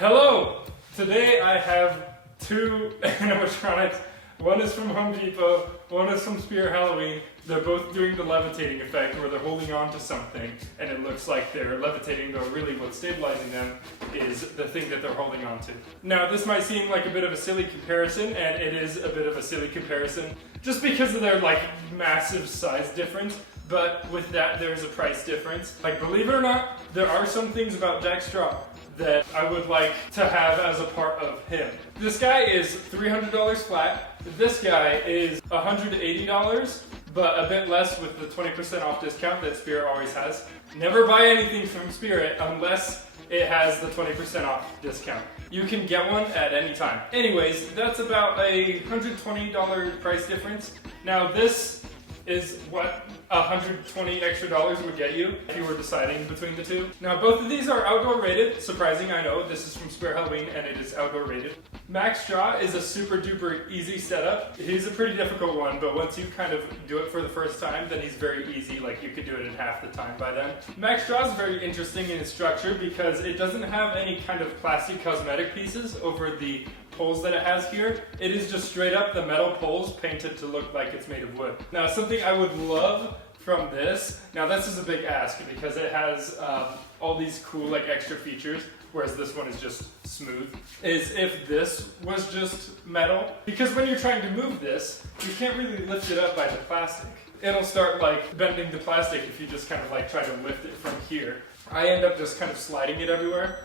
Hello! Today I have two animatronics. One is from Home Depot, one is from Spirit Halloween. They're both doing the levitating effect where they're holding on to something and it looks like they're levitating, though really what's stabilizing them is the thing that they're holding on to. Now this might seem like a bit of a silly comparison, and it is a bit of a silly comparison just because of their massive size difference. But with that, there's a price difference. Believe it or not, there are some things about Jack Straw that I would like to have as a part of him. This guy is $300 flat. This guy is $180, but a bit less with the 20% off discount that Spirit always has. Never buy anything from Spirit unless it has the 20% off discount. You can get one at any time. Anyways, that's about a $120 price difference. Now this is what $120 extra would get you if you were deciding between the two. Now both of these are outdoor rated. Surprising, I know. This is from Spirit Halloween and it is outdoor rated. Mack Straw is a super duper easy setup. He's a pretty difficult one, but once you kind of do it for the first time, then he's very easy. You could do it in half the time by then. Mack Straw is very interesting in its structure because it doesn't have any kind of plastic cosmetic pieces over the poles that it has here. It is just straight up the metal poles painted to look like it's made of wood. Now something I would love from this, now this is a big ask because it has all these cool extra features, whereas this one is just smooth, is if this was just metal. Because when you're trying to move this, you can't really lift it up by the plastic. It'll start bending the plastic if you just kind of try to lift it from here. I end up just kind of sliding it everywhere.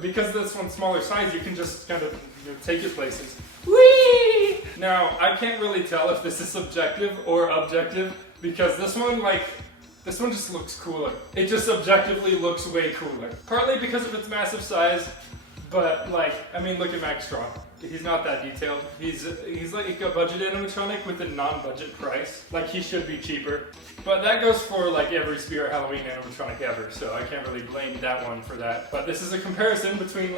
Because this one's smaller size, you can just kind of take it places. Whee! Now, I can't really tell if this is subjective or objective because this one just looks cooler. It just objectively looks way cooler. Partly because of its massive size, but look at Mack Straw. He's not that detailed. He's like a budget animatronic with a non-budget price. He should be cheaper. But that goes for every Spirit Halloween animatronic ever, so I can't really blame that one for that. But this is a comparison between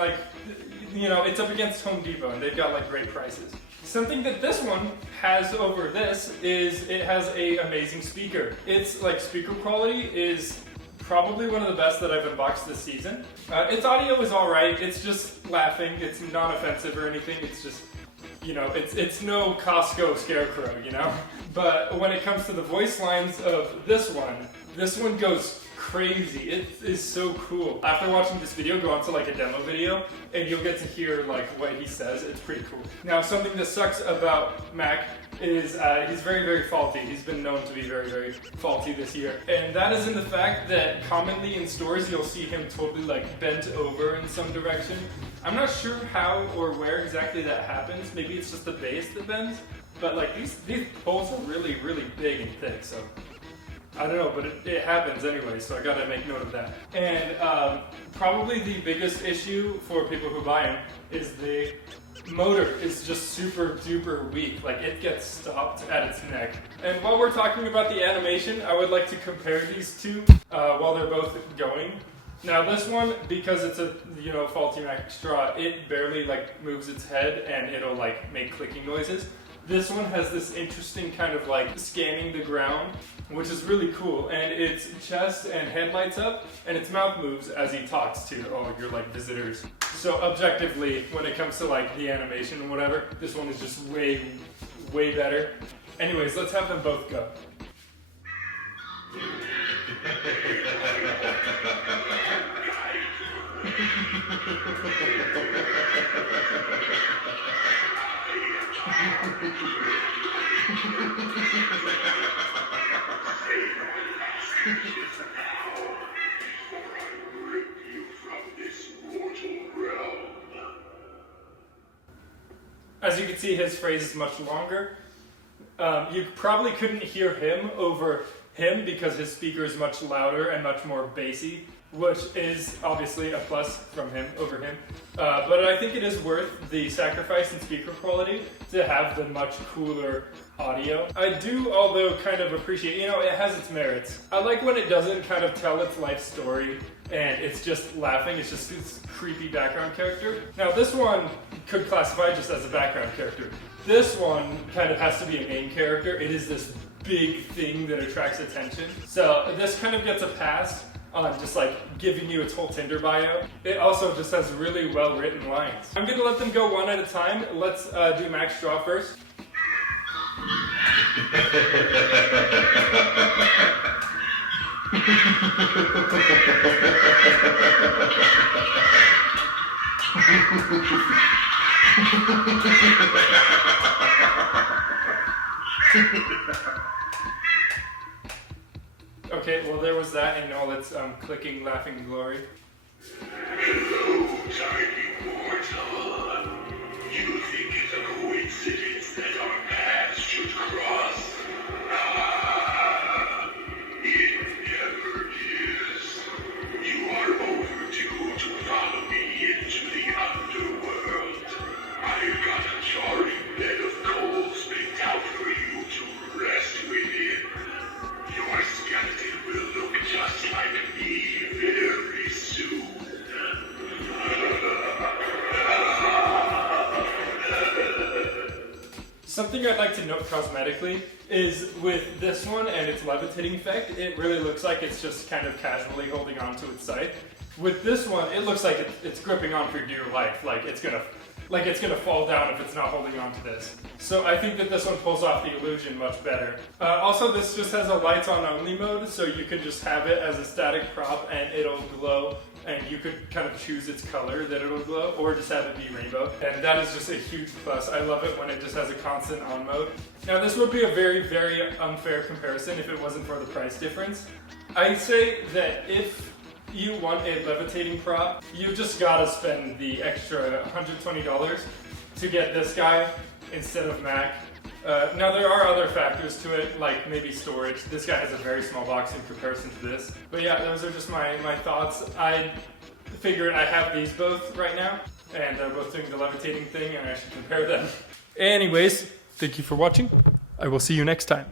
it's up against Home Depot and they've got great prices. Something that this one has over this is it has an amazing speaker. Its speaker quality is probably one of the best that I've unboxed this season. Its audio is alright, it's just laughing, it's non-offensive or anything, it's just, it's no Costco scarecrow, But when it comes to the voice lines of this one goes crazy. It is so cool. After watching this video, go on to a demo video and you'll get to hear what he says. It's pretty cool. Now something that sucks about Mack is he's very, very faulty. He's been known to be very, very faulty this year. And that is in the fact that commonly in stores you'll see him totally bent over in some direction. I'm not sure how or where exactly that happens. Maybe it's just the base that bends. But these poles are really, really big and thick, so I don't know, but it happens anyway, so I gotta make note of that. And probably the biggest issue for people who buy them is the motor is just super duper weak. It gets stopped at its neck. And while we're talking about the animation, I would like to compare these two while they're both going. Now this one, because it's a faulty Mack Straw, it barely moves its head and it'll make clicking noises. This one has this interesting kind of scanning the ground, which is really cool, and its chest and head lights up, and its mouth moves as he talks to all your visitors. So objectively, when it comes to the animation and whatever, this one is just way, way better. Anyways, let's have them both go. As you can see, his phrase is much longer. You probably couldn't hear him over him because his speaker is much louder and much more bassy, which is obviously a plus from him over him. But I think it is worth the sacrifice in speaker quality to have the much cooler audio. I do, although, kind of appreciate, it has its merits. I like when it doesn't kind of tell its life story and it's just laughing, it's just this creepy background character. Now this one could classify just as a background character. This one kind of has to be a main character. It is this big thing that attracts attention. So this kind of gets a pass. on just like giving you its whole Tinder bio. It also just has really well written lines. I'm gonna let them go one at a time. Let's do Mack's draw first. Okay, well there was that, and now let's clicking laughing glory. Hello, tiny mortal. You think it's a coincidence that our paths should cross? Ah, it never is. You are overdue to follow me into the underworld. I've got a charring bed of coals picked out for you to rest within. Your skeleton will look just like me very soon. Something I'd like to note cosmetically is with this one and its levitating effect, it really looks like it's just kind of casually holding on to its side. With this one, it looks like it's gripping on for dear life, like it's gonna fall down if it's not holding on to this. So I think that this one pulls off the illusion much better. Also, this just has a lights on only mode, so you can just have it as a static prop and it'll glow, and you could kind of choose its color that it'll glow, or just have it be rainbow. And that is just a huge plus. I love it when it just has a constant on mode. Now this would be a very, very unfair comparison if it wasn't for the price difference. I'd say that if you want a levitating prop, you just gotta spend the extra $120 to get this guy instead of Mack. Now there are other factors to it, like maybe storage. This guy has a very small box in comparison to this. But yeah, those are just my thoughts. I figured I have these both right now, and they're both doing the levitating thing, and I should compare them. Anyways, thank you for watching. I will see you next time.